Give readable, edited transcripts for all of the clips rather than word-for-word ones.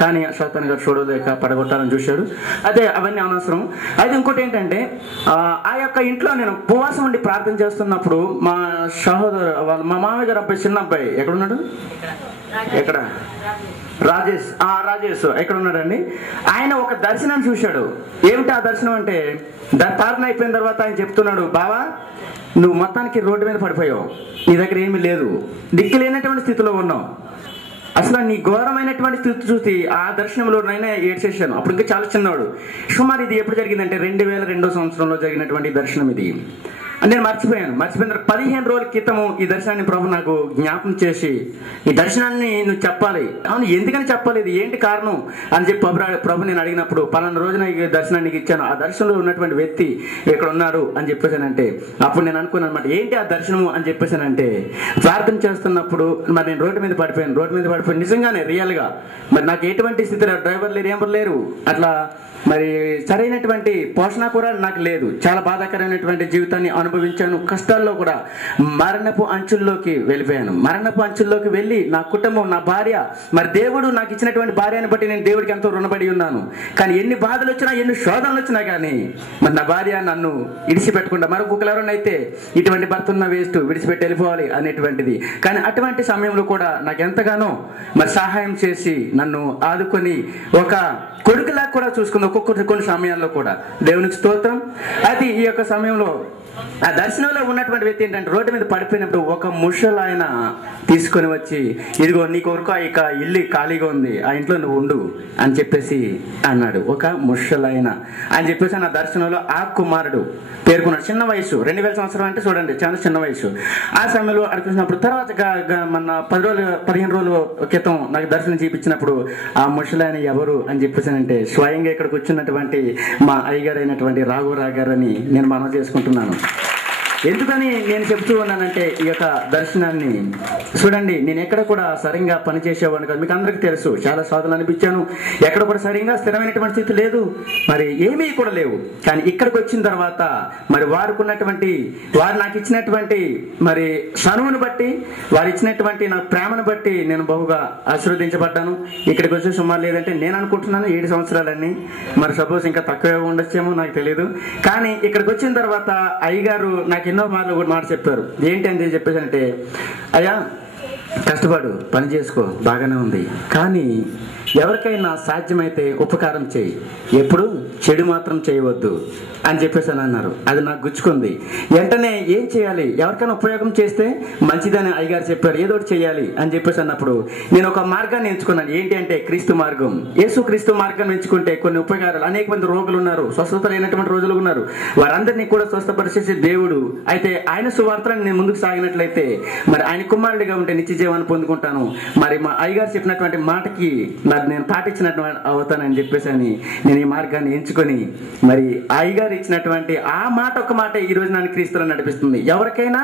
కానీ శాతాన్ గారు చూడలేక పడగొట్టాలని చూశాడు. అదే అవన్నీ అనవసరం. అయితే ఇంకోటి ఏంటంటే ఆ యొక్క ఇంట్లో నేను ఉపవాసం ఉండి ప్రార్థన చేస్తున్నప్పుడు మా మా మామయ్య గారు అబ్బాయి, చిన్న అబ్బాయి ఎక్కడున్నాడు? ఎక్కడ? రాజేష్ ఎక్కడ ఉన్నాడండి? ఆయన ఒక దర్శనాన్ని చూశాడు. ఏమిటి ఆ దర్శనం అంటే, ప్రార్థన అయిపోయిన తర్వాత ఆయన చెప్తున్నాడు, బావా నువ్వు మొత్తానికి రోడ్డు మీద పడిపోయావు, నీ దగ్గర ఏమీ లేదు, దిక్కు లేనటువంటి స్థితిలో ఉన్నావు. అసలు నీ ఘోరమైనటువంటి స్థితి చూసి ఆ దర్శనంలో నైనా ఏడ్చేసాను. అప్పుడు ఇంకా చాలా చిన్నవాడు. సుమారు ఇది ఎప్పుడు జరిగిందంటే 2002 సంవత్సరంలో జరిగినటువంటి దర్శనం ఇది. నేను మర్చిపోయిన 15 రోజుల క్రితము ఈ దర్శనాన్ని ప్రభు నాకు జ్ఞాపకం చేసి, ఈ దర్శనాన్ని నువ్వు చెప్పాలి. అవును, ఎందుకని చెప్పాలి, ఇది ఏంటి కారణం అని చెప్పి ప్రభు నేను అడిగినప్పుడు, పలానా రోజున ఈ దర్శనానికి ఇచ్చాను, ఆ దర్శనంలో ఉన్నటువంటి వ్యక్తి ఇక్కడ ఉన్నాడు అని చెప్పేసానంటే, అప్పుడు నేను అనుకున్నాను అనమాట, ఏంటి ఆ దర్శనము అని చెప్పేసానంటే, ప్రార్థన చేస్తున్నప్పుడు మరి నేను రోడ్డు మీద పడిపోయాను నిజంగానే రియల్గా. మరి నాకు ఎటువంటి స్థితిలో డ్రైవర్ లేరు, ఎవరు లేరు, అట్లా మరి సరైనటువంటి పోషణ కూడా నాకు లేదు. చాలా బాధాకరమైనటువంటి జీవితాన్ని అనుభవించాను. కష్టాల్లో కూడా మరణపు అంచుల్లోకి వెళ్ళిపోయాను. మరణపు అంచుల్లోకి వెళ్ళి నా కుటుంబం, నా భార్య, మరి దేవుడు నాకు ఇచ్చినటువంటి భార్యను బట్టి నేను దేవుడికి ఎంతో రుణపడి ఉన్నాను. కానీ ఎన్ని బాధలు వచ్చినా, ఎన్ని శోధనలు వచ్చినా కానీ మరి నా భార్య నన్ను విడిచిపెట్టకుండా, మరొకరు ఎవరైనా ఇటువంటి భర్త ఉన్న వేస్ట్, విడిచిపెట్టి వెళ్ళిపోవాలి అనేటువంటిది. కానీ అటువంటి సమయంలో కూడా నాకు ఎంతగానో మరి సహాయం చేసి నన్ను ఆదుకొని ఒక కొడుకులా కూడా చూసుకుంది కొన్ని సమయాల్లో కూడా. దేవునికి స్తోత్రం. అది ఈ యొక్క సమయంలో ఆ దర్శనంలో ఉన్నటువంటి వ్యక్తి ఏంటంటే, రోడ్డు మీద పడిపోయినప్పుడు ఒక ముసలాయన తీసుకొని వచ్చి, ఇదిగో నీ కొరకు ఇక ఇల్లు ఖాళీగా ఉంది, ఆ ఇంట్లో నువ్వు ఉండు అని చెప్పేసి అన్నాడు. ఒక ముసలాయన అని చెప్పేసి నా దర్శనంలో ఆ కుమారుడు పేర్కొన్నాడు. చిన్న వయసు, 2000 సంవత్సరం అంటే చూడండి, చాలా చిన్న వయసు. ఆ సమయంలో అడిగినప్పుడు తర్వాత మన 15 రోజుల క్రితం నాకు దర్శనం చూపించినప్పుడు ఆ ముసలాయన ఎవరు అని చెప్పేసానంటే, స్వయంగా ఇక్కడ కూర్చున్నటువంటి మా అయ్యగారు అయినటువంటి రాఘవరావు గారు అని నేను మనవి చేసుకుంటున్నాను. ఎందుకని నేను చెప్తూ ఉన్నానంటే, ఈ యొక్క దర్శనాన్ని చూడండి, నేను ఎక్కడ కూడా సరిగ్గా పనిచేసేవాడిని కాదు. మీకు అందరికీ తెలుసు, చాలా సాధనలు అనిపించాను. ఎక్కడ కూడా సరిగ్గా స్థిరమైనటువంటి స్థితి లేదు, మరి ఏమీ కూడా లేవు. కానీ ఇక్కడికి వచ్చిన తర్వాత మరి వారు నాకు ఇచ్చినటువంటి మరి చనువును బట్టి, వారు ఇచ్చినటువంటి నా ప్రేమను బట్టి నేను బహుగా ఆశీర్వదించబడ్డాను. ఇక్కడికి వచ్చి సుమారు లేదంటే నేను అనుకుంటున్నాను 7 సంవత్సరాలన్నీ, మరి సపోజ్ ఇంకా తక్కువే ఉండొచ్చేమో నాకు తెలియదు. కానీ ఇక్కడికి వచ్చిన తర్వాత అయ్యగారు నాకు ఎన్నో మార్లు కూడా మాట చెప్పారు. ఏంటి అని చెప్పేసి, అయ్యా కష్టపడు, పని చేసుకో, బాగానే ఉంది, కానీ ఎవరికైనా సాధ్యమైతే ఉపకారం చేయి, ఎప్పుడు చెడు మాత్రం చేయవద్దు అని చెప్పేసి అన్నారు. అది నాకు గుచ్చుకుంది. వెంటనే ఏం చేయాలి, ఎవరికైనా ఉపయోగం చేస్తే మంచిదని అయ్యగారు చెప్పారు, ఏదో ఒకటి చేయాలి అని చెప్పేసి అన్నప్పుడు నేను ఒక మార్గాన్ని ఎంచుకున్నాను. ఏంటి అంటే క్రీస్తు మార్గం. యేసు క్రీస్తు మార్గాన్ని ఎంచుకుంటే కొన్ని ఉపకారాలు, అనేక మంది రోగులు ఉన్నారు, స్వస్థత లేనటువంటి రోజులు ఉన్నారు, వారందరినీ కూడా స్వస్థపరిచేసే దేవుడు. అయితే ఆయన సువార్తను నేను ముందుకు సాగినట్లయితే మరి ఆయన కుమారుడిగా ఉంటే నిత్య జీవాన్ని పొందుకుంటాను. మరి మా అయ్యగారు చెప్పినటువంటి మాటకి మరి నేను పాటించినట్టు అవుతానని చెప్పేసి నేను ఈ మార్గాన్ని ఎంచుకొని, మరి అయ్యగారు ఇచ్చినటువంటి ఆ మాట, ఒక మాట ఈ రోజు నన్ను క్రీస్తులో నడిపిస్తుంది. ఎవరికైనా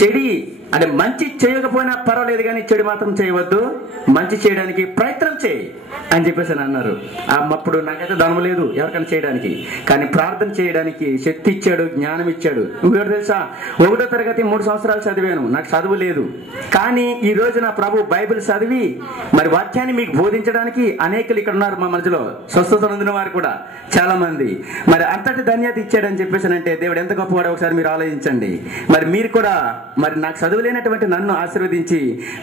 చెడి అంటే మంచి చేయకపోయినా పర్వాలేదు, కానీ చెడు మాత్రం చేయవద్దు, మంచి చేయడానికి ప్రయత్నం చేయి అని చెప్పేసి అన్నారు. అప్పుడు నాకైతే ధనం లేదు ఎవరికైనా చేయడానికి, కానీ ప్రార్థన చేయడానికి శక్తి ఇచ్చాడు, జ్ఞానం ఇచ్చాడు. ఇంకోటి తెలుసా, 1వ తరగతి 3 సంవత్సరాలు చదివాను, నాకు చదువు లేదు. కానీ ఈ రోజు నా ప్రభు బైబిల్ చదివి మరి వాక్యాన్ని మీకు బోధించడానికి అనేకులు ఇక్కడ ఉన్నారు. మా మధ్యలో స్వస్థత పొందిన వారు కూడా చాలా మంది. మరి అంతటి ధన్యత ఇచ్చాడని చెప్పేసి అంటే దేవుడు ఎంత గొప్పవాడో ఒకసారి మీరు ఆలోచించండి. మరి మీరు కూడా మరి నాకు చదువు లేనటువంటి నన్ను ఆశీర్వదించి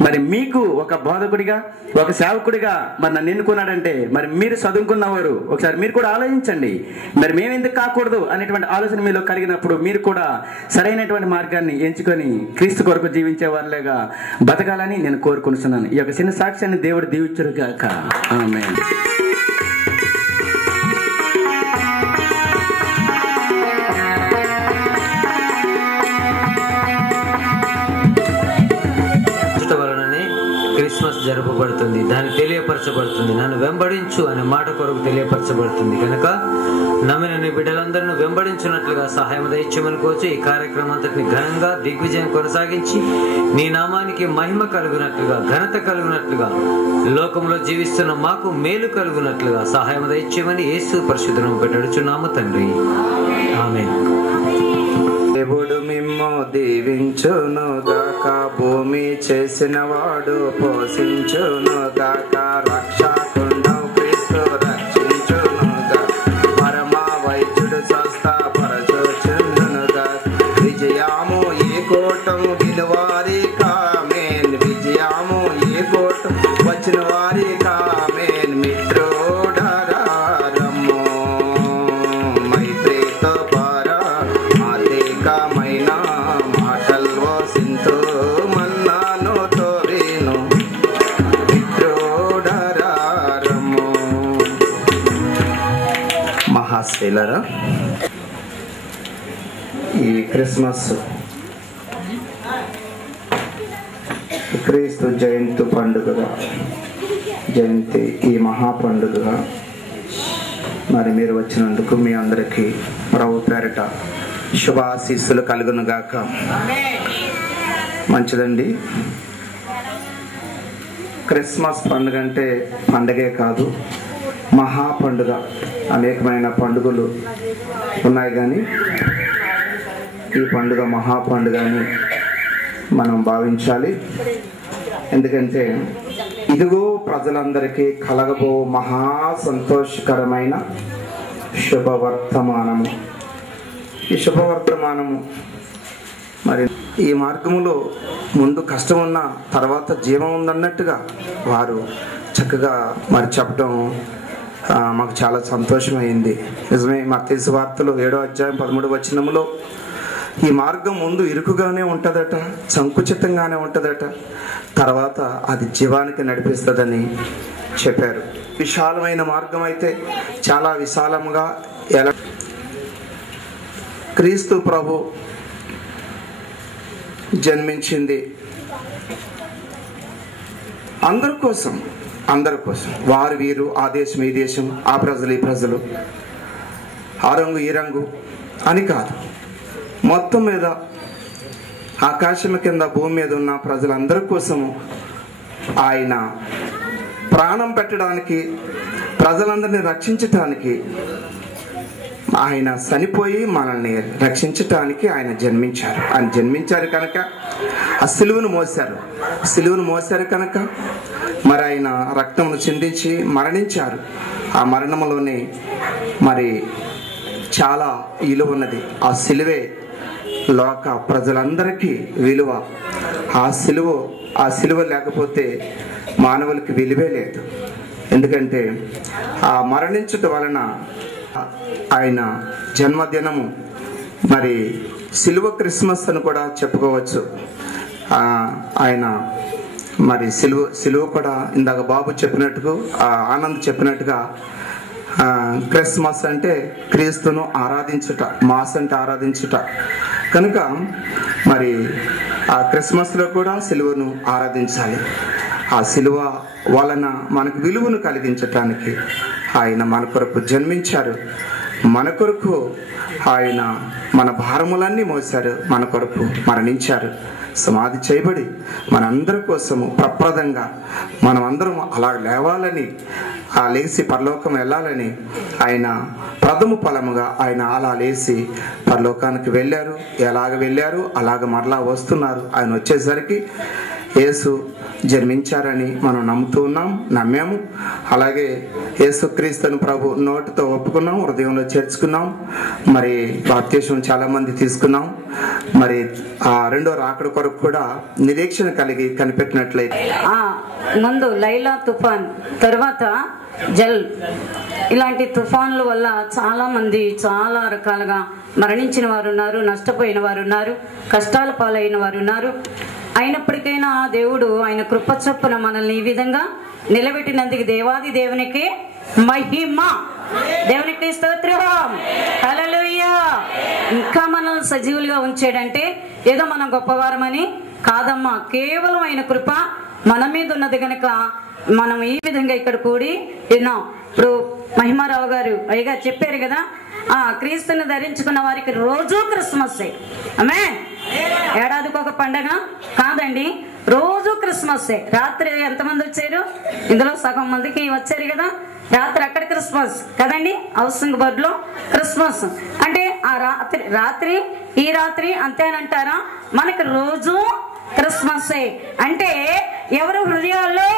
మరి మీకు ఒక బోధకుడిగా, ఒక సేవకుడిగా మరి నన్ను ఎన్నుకున్నాడంటే, మరి మీరు చదువుకున్నవారు ఒకసారి మీరు కూడా ఆలోచించండి. మరి మేమెందుకు కాకూడదు అనేటువంటి ఆలోచన మీలో కలిగినప్పుడు మీరు కూడా సరైనటువంటి మార్గాన్ని ఎంచుకొని క్రీస్తు కొరకు జీవించే వారిలాగా బతకాలని నేను కోరుకుంటున్నాను. ఈ యొక్క చిన్న సాక్ష్యాన్ని దేవుడు దీవించుగాక. ఆమేన్. క్రిస్మస్ జరపబడుతుంది, దాన్ని తెలియపరచబడుతుంది. నన్ను వెంబడించు అనే మాట కొరకు తెలియపరచబడుతుంది. కనుక నమ్మిన నీ బిడ్డలందరూ వెంబడించినట్లుగా సహాయం దయచేయమని కోరుచు ఈ కార్యక్రమం అంతటిని ఘనంగా దిగ్విజయం కొనసాగించి నీ నామానికి మహిమ కలుగునట్లుగా, ఘనత కలుగునట్లుగా, లోకంలో జీవిస్తున్న మాకు మేలు కలుగునట్లుగా సహాయం దయచేయమని యేసు పరిశుద్ధ నామమున అడుగుచున్నాము తండ్రి. ఆమేన్. దేవుడు మిమ్ము దీవించును గాక, భూమి చేసిన వాడు పోషించును గాక, రక్షకుండు క్రీస్తు రక్షించును గాక, పరమ వైద్యుడు స్వస్థపరచుచుండును గాక, విజయము ఈ కోటం వినువారి కామేన్, విజయము ఈ కోటం వచ్చిన వారి కామేన్. మిత్రుడరమ్ము మైత్రితో పారా ఆధికమైన మాటల్లో సింతో మన్నాను తోరిను, మిత్రుడరమ్ము. మహాశైలరా, ఈ క్రిస్మస్ క్రీస్తు జయంతి పండుగగా, జయంతి ఈ మహా పండుగగా మరి మీరు వచ్చినందుకు మీ అందరికీ ప్రభు పేరిట శుభాశీస్సులు కలుగును గాక. మంచిదండి. క్రిస్మస్ పండుగ అంటే పండుగే కాదు, మహా పండుగ. అనేకమైన పండుగలు ఉన్నాయి కానీ ఈ పండుగ మహా పండుగ అని మనం భావించాలి. ఎందుకంటే ఇదిగో ప్రజలందరికీ కలగబో మహా సంతోషకరమైన శుభవర్తమానము. ఈ శుభవర్తమానము మరి ఈ మార్గములో ముందు కష్టం ఉన్న తర్వాత జీవం ఉందన్నట్టుగా వారు చక్కగా మరి చెప్పడం మాకు చాలా సంతోషమైంది. నిజమే, మత్తయి సువార్తలో 7వ అధ్యాయం 13వ వచనములో ఈ మార్గం ముందు ఇరుకుగానే ఉంటుందట, సంకుచితంగానే ఉంటుందట, తర్వాత అది జీవానికి నడిపిస్తుందని చెప్పారు. విశాలమైన మార్గం అయితే చాలా విశాలంగా ఎలా క్రీస్తు ప్రభు జన్మించింది అందరి కోసం, అందరి కోసం. వారు వీరు, ఆ దేశం ఈ దేశం, ఆ ప్రజలు ఈ ప్రజలు, ఆ రంగు ఈ రంగు అని కాదు. మొత్తం మీద ఆకాశం కింద భూమి మీద ఉన్న ప్రజలందరి కోసము ఆయన ప్రాణం పెట్టడానికి, ప్రజలందరినీ రక్షించటానికి ఆయన చనిపోయి మనల్ని రక్షించటానికి ఆయన జన్మించారు. ఆయన జన్మించారు కనుక ఆ సిలువను మోశారు. సిలువను మోశారు కనుక మరి ఆయన రక్తమును చిందించి మరణించారు. ఆ మరణంలోనే మరి చాలా విలువ ఉన్నది. ఆ సిలువే లోక ప్రజలందరికీ విలువ. ఆ సిలువ లేకపోతే మానవులకి విలువే లేదు. ఎందుకంటే ఆ మరణించుట వలన ఆయన జన్మదినము మరి సిలువ క్రిస్మస్ అని కూడా చెప్పుకోవచ్చు. ఆయన మరి సిలువ కూడా ఇందాక బాబు చెప్పినట్టుగా, ఆనంద్ చెప్పినట్టుగా, క్రిస్మస్ అంటే క్రీస్తును ఆరాధించుట, మాస్ అంటే ఆరాధించుట కనుక మరి ఆ క్రిస్మస్లో కూడా సిలువను ఆరాధించాలి. ఆ సిలువ వలన మనకు విలువను కలిగించటానికి ఆయన మన కొరకు జన్మించారు. మన కొరకు ఆయన మన భారములన్నీ మోశారు. మన కొరకు మరణించారు. సమాధి చేయబడి మనందరి కోసము ప్రప్రదంగా మనం అందరం అలా లేవాలని, ఆ లేచి పరలోకం వెళ్ళాలని ఆయన ప్రథమ ఫలముగా ఆయన అలా లేచి పరలోకానికి వెళ్ళారు. ఎలాగ వెళ్ళారు అలాగ మరలా వస్తున్నారు. ఆయన వచ్చేసరికి యేసు జన్మించారని మనం నమ్ముతూ ఉన్నాం, నమ్మాము. అలాగే యేసుక్రీస్తును ప్రభు నోటితో ఒప్పుకున్నాం, హృదయంలో చేర్చుకున్నాం. మరి బాప్తిసం చాలా మంది తీసుకున్నాం. మరి ఆ రెండో రాకడ కొరకు కూడా నిరీక్షణ కలిగి కనిపెట్టినట్లయితే ముందు లైలా తుఫాన్, తర్వాత జల్, ఇలాంటి తుఫాన్ల వల్ల చాలా మంది చాలా రకాలుగా మరణించిన వారు ఉన్నారు, నష్టపోయిన వారు ఉన్నారు, కష్టాల పాలైన వారు ఉన్నారు. అయినప్పటికైనా దేవుడు ఆయన కృప చొప్పున మనల్ని ఈ విధంగా నిలబెట్టినందుకు దేవాది దేవునికి మహిమ, దేవునికి స్తోత్రం, హల్లెలూయా. ఇంకా మనల్ని సజీవులుగా ఉంచాడంటే ఏదో మనం గొప్పవారమని కాదమ్మా, కేవలం ఆయన కృప మన మీద ఉన్నది కనుక మనం ఈ విధంగా ఇక్కడ కూడి విన్నాం. ఇప్పుడు మహిమారావు గారు అయ్యగారు చెప్పారు కదా, క్రీస్తుని ధరించుకున్న వారికి రోజు క్రిస్మస్. ఆమేన్. ఏడాదికి ఒక పండగ కాదండి, రోజు క్రిస్మస్. రాత్రి ఎంతమంది వచ్చారు? ఇందులో సగం మందికి వచ్చారు కదా. రాత్రి అక్కడ క్రిస్మస్ కదండి, హౌసింగ్ బోర్డులో క్రిస్మస్ అంటే ఆ రాత్రి ఈ రాత్రి అంతేనంటారా? మనకి రోజు క్రిస్మసే. అంటే ఎవరు హృదయాల్లో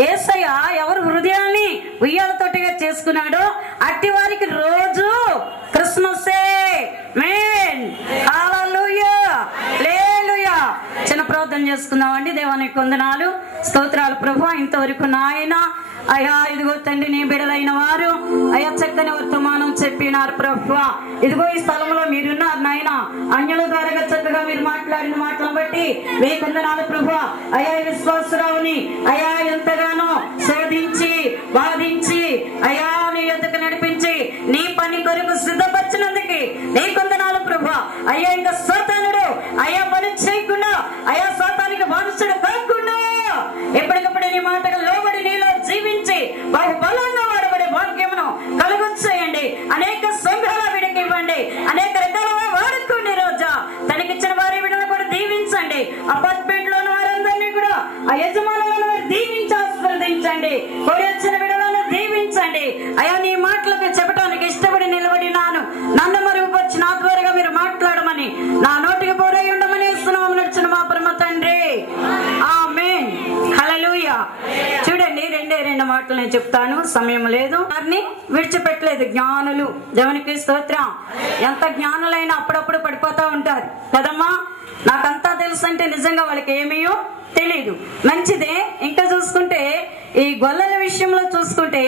యేసయ్య ఎవరు హృదయాన్ని ఉయ్యాలతోటిగా చేసుకున్నాడో అట్టి వారికి రోజు క్రిస్మసే. మేన్ హల్లెలూయా హల్లెలూయా. చిన్న ప్రార్థన చేసుకుందామండి. దేవానికి వందనాలు, స్తోత్రాలు ప్రభువా. ఇంతవరకు నాయన అయ్యా ఇదిగో తండ్రి నీ బిడలైన వారు అయ్యా చక్కని వర్తమానం చెప్పినారు ప్రభువా. ఇదిగో ఈ స్థలంలో మీరున్నారు నాయన. అన్యుల ద్వారా చక్కగా మీరు మాట్లాడిన మాటలను బట్టి మీకు వందనాలు ప్రభువా. అయ్యా విశ్వాసరావుని అయ్యా ఎంతగానో శోధించి బాధించి అయ్యా నీ యొద్దకు నడిపించి నీ పని కొరకు సిద్ధపరిచినందుకు నీకు వందనాలు ప్రభువా. అయ్యా ఇంకా సాతానుడు అయ్యా పని చేయకుండా అయ్యా సాతానికి బానిసడు కాకుండా ఎప్పటికప్పుడు నీ మాటకు లోబడి నీలో జీవించి వారి బలంగా వాడబడే భాగ్యమును కలుగొచ్చేయండి. అనేక సంఘాల విడికి ఇవ్వండి, అనేక రకాలుగా వాడుకోండి. రోజా తనకిచ్చిన వారి బిడ్డను కూడా దీవించండి. అపార్ట్మెంట్ లోని వారందరినీ కూడా ఆ యజమానులను దీవించి ఆస్వాదించండి. కోరి వచ్చిన బిడ్డలను దీవించండి. అయ్యా నీ మాటలకు చెప్పడానికి ఇష్టపడి నిలబడినాను. నన్ను మరుగుపరిచి నా ద్వారా మీరు మాట్లాడమని నా నోటికి పోరై ఉండమని ఇస్తున్నాము నచ్చిన మా పరమ తండ్రి. ఆమేన్ హల్లెలూయా. చూడండి రెండు మాటలు నేను చెప్తాను, సమయం లేదు. వారిని విడిచిపెట్టలేదు జ్ఞానులు. దేవునికి స్తోత్రం. ఎంత జ్ఞానులైనా అప్పుడప్పుడు పడిపోతా ఉంటారు కదమ్మా. నాకంతా తెలుసు అంటే నిజంగా వాళ్ళకి ఏమీయో తెలీదు. మంచిదే. ఇంకా చూసుకుంటే ఈ గొల్లల విషయంలో చూసుకుంటే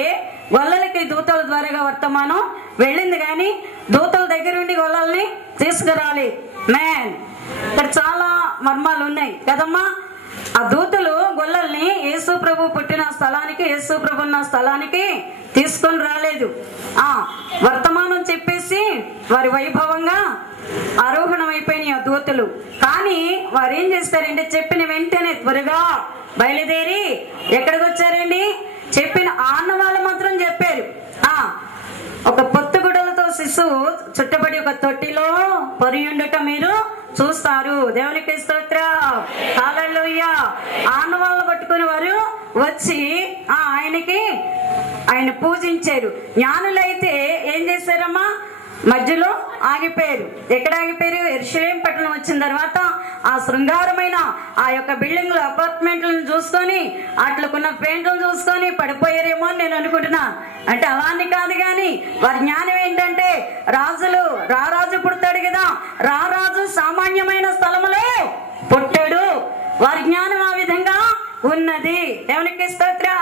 గొల్లలకి దూతల ద్వారాగా వర్తమానం వెళ్ళింది, కానీ దూతల దగ్గరుండి గొల్లల్ని తీసుకురాలి. మ్యాన్ ఇక్కడ చాలా మర్మాలు ఉన్నాయి కదమ్మా. ఆ దూతలు గొల్లల్ని యేసు ప్రభు పుట్టిన స్థలానికి యేసు ప్రభు ఉన్న స్థలానికి తీసుకొని రాలేదు. వర్తమానం చెప్పేసి వారి వైభవంగా ఆరోహణం అయిపోయినాయి ఆ దూతలు. కానీ వారు ఏం చేస్తారంటే చెప్పిన వెంటనే త్వరగా బయలుదేరి ఎక్కడికి వచ్చారండి? చెప్పిన ఆనవాళ్ళు మాత్రం చెప్పారు. ఒక పొత్తుగుడలతో శిశువు చుట్టబడి ఒక తొట్టిలో పొరియుండట మీరు చూస్తారు. దేవునికి స్తోత్రం హల్లెలూయా. ఆనవాళ్ళు పట్టుకుని వారు వచ్చి ఆయన పూజించారు. జ్ఞానులైతే ఏం చేశారమ్మా? మధ్యలో ఆగిపోయారు. ఎక్కడ ఆగిపోయారు? యెరూషలేము పట్టణం వచ్చిన తర్వాత ఆ శృంగారమైన ఆ యొక్క బిల్డింగ్లు అపార్ట్మెంట్లను చూసుకొని అట్లకున్న పెయింట్లను చూసుకొని పడిపోయారేమో అని నేను అనుకుంటున్నా. అంటే అలానే కాదు, కానీ వారి జ్ఞానం ఏంటంటే రారాజు పుడతాడు కదా, రారాజు సామాన్యమైన స్థలములో పుట్టాడు. వారి జ్ఞానం ఆ విధంగా ఉన్నది. దేవునికి స్తోత్రం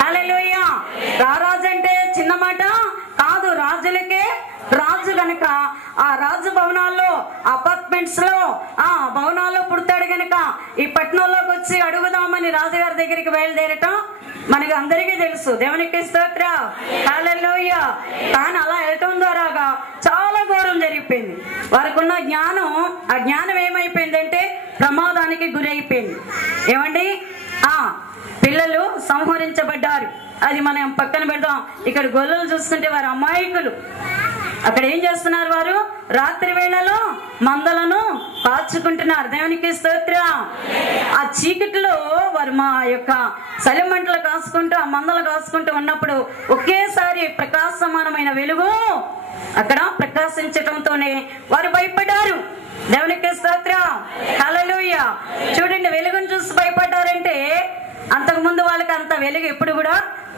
హల్లెలూయా. రారాజు అంటే చిన్న మాట కాదు, రాజులకే రాజు గనక ఆ రాజు భవనాల్లో అపార్ట్మెంట్స్ లో భవనాల్లో పుడతాడు గనక ఈ పట్టణంలోకి వచ్చి అడుగుదామని రాజుగారి దగ్గరికి బయలుదేరటం మనకి అందరికీ తెలుసు. దేవునికి స్తోత్రం హల్లెలూయా. కానీ అలా వెళ్ళటం ద్వారాగా చాలా ఘోరం జరిగిపోయింది. వారికి ఉన్న జ్ఞానం, ఆ జ్ఞానం ఏమైపోయిందంటే ప్రమాదానికి గురి అయిపోయింది. ఏమండి? పిల్లలు సంహరించబడ్డారు. అది మనం పక్కన పెడదాం. ఇక్కడ గొల్లలు చూస్తుంటే వారు అమాయకులు. అక్కడ ఏం చేస్తున్నారు? వారు రాత్రి వేళలో మందలను కాచుకుంటున్నారు. దేవునికి స్తోత్రం. ఆ చీకటిలో వారు మా యొక్క సలిమంటలు కాసుకుంటూ ఆ మందలు కాసుకుంటూ ఉన్నప్పుడు ఒకేసారి ప్రకాశమానమైన వెలుగు అక్కడ ప్రకాశించటంతోనే వారు భయపడ్డారు. దేవునికి స్తోత్రం హల్లెలూయా. చూడండి, వెలుగును చూసి భయపడ్డారంటే అంతకుముందు వాళ్ళకి అంత వెలుగు ఎప్పుడు కూడా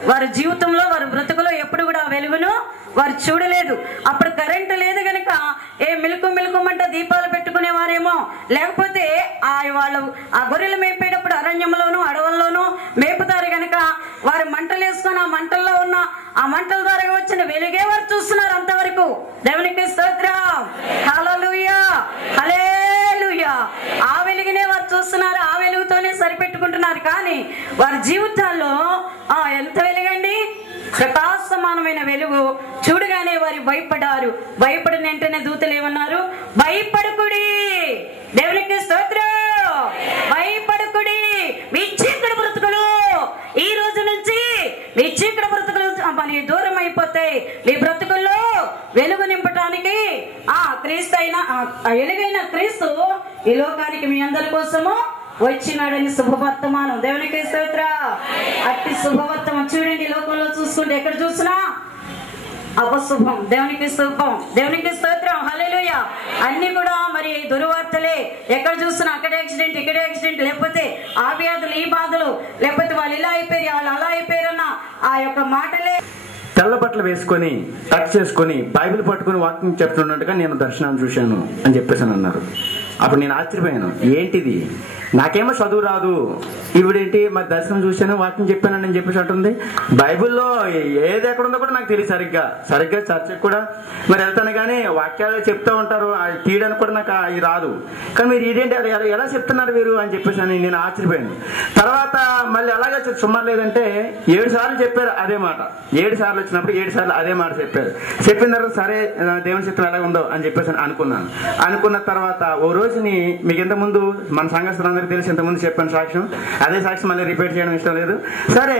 వారి జీవితంలో వారి బ్రతుకులో ఎప్పుడు కూడా వెలుగును వారు చూడలేదు. అప్పుడు కరెంటు లేదు గనక మిలుకుమంట దీపాలు పెట్టుకునేవారేమో, లేకపోతే వాళ్ళు ఆ గొర్రెలు మేపేటప్పుడు అరణ్యంలోనూ అడవుల్లోనూ మేపుతారు గనక వారు మంటలు వేసుకొని ఆ మంటల్లో ఉన్న ఆ మంటల ద్వారా వచ్చిన వెలుగే వారు చూస్తున్నారు అంతవరకు. దేవునికి స్తోత్రం హల్లెలూయా హల్లెలూయా. ఆ వెలుగునే వారు చూస్తున్నారు, ఆ వెలుగుతోనే సరిపెట్టుకుంటున్నారు. కానీ వారి జీవితాల్లో ఎంత వెలుగండి? ప్రకాశమానమైన వెలుగు చూడగానే వారు భయపడ్డారు. భయపడిన వెంటనే దూతలు ఏమన్నారు? భయపడకుడి. దేవునికి స్తోత్రం. భయపడకుడి. మీ చీకటి బ్రతుకులు ఈ రోజు నుంచి మీ చీకటి బ్రతుకులు మనకి దూరం అయిపోతాయి. మీ బ్రతుకుల్లో వెలుగు నింపటానికి వెలుగైన క్రీస్తు ఈ లోకానికి మీ అందరి కోసము వచ్చినాడని శుభవర్తమానం. దేవునికి స్తోత్రం. అట్టి శుభవర్తమానం చూడండి, లోకంలో చూసుకుంటే ఎక్కడ చూసినా అపశుభం. దేవునికి స్తోత్రం, దేవునికి స్తోత్రం, హల్లెలూయా. అన్ని కూడా మరి దుర్వార్తలే. ఎక్కడ చూస్తున్నా అక్కడే యాక్సిడెంట్, ఇక్కడే యాక్సిడెంట్, లేకపోతే ఆ వ్యాధులు, ఈ బాధలు, లేకపోతే వాళ్ళు ఇలా అయిపోయారు, వాళ్ళు అలా అయిపోయారన్న ఆ యొక్క మాటలే. తెల్ల బట్టలు వేసుకొని టచ్ చేసుకొని బైబిల్ పట్టుకుని వాకింగ్ చెప్తున్నట్టుగా నేను దర్శనాన్ని చూశాను అని చెప్పేసి అన్నారు. అప్పుడు నేను ఆశ్చర్యపోయాను, ఏంటిది, నాకేమో చదువు రాదు, ఇవిడేంటి మరి దర్శనం చూశాను వాకింగ్ చెప్పాను అని చెప్పేసి అంటుంది. బైబిల్లో ఏది ఎక్కడ ఉందో కూడా నాకు తెలియదు సరిగ్గా చర్చకు కూడా మరి వెళ్తాను, కానీ వాక్యాలు చెప్తూ ఉంటారు, తీయడానికి కూడా నాకు అది రాదు. కానీ మీరు ఇదేంటి అది ఎలా చెప్తున్నారు మీరు అని చెప్పేసి అని నేను ఆశ్చర్యపోయాను. తర్వాత మళ్ళీ అలాగే సుమారు లేదంటే 7 సార్లు చెప్పారు అదే మాట. 7 సార్లు వచ్చినప్పుడు 7 సార్లు అదే మాట చెప్పారు. చెప్పిన తర్వాత సరే దేవుని చిత్రం ఎలా ఉందో అని చెప్పేసి అనుకున్నాను. అనుకున్న తర్వాత ఓ రోజుని మీకు ఇంతకుముందు మన సంఘస్థులందరికీ తెలిసి ఇంతకుముందు చెప్పాను సాక్ష్యం, అదే సాక్ష్యం మళ్ళీ రిపీట్ చేయడం ఇష్టం లేదు. సరే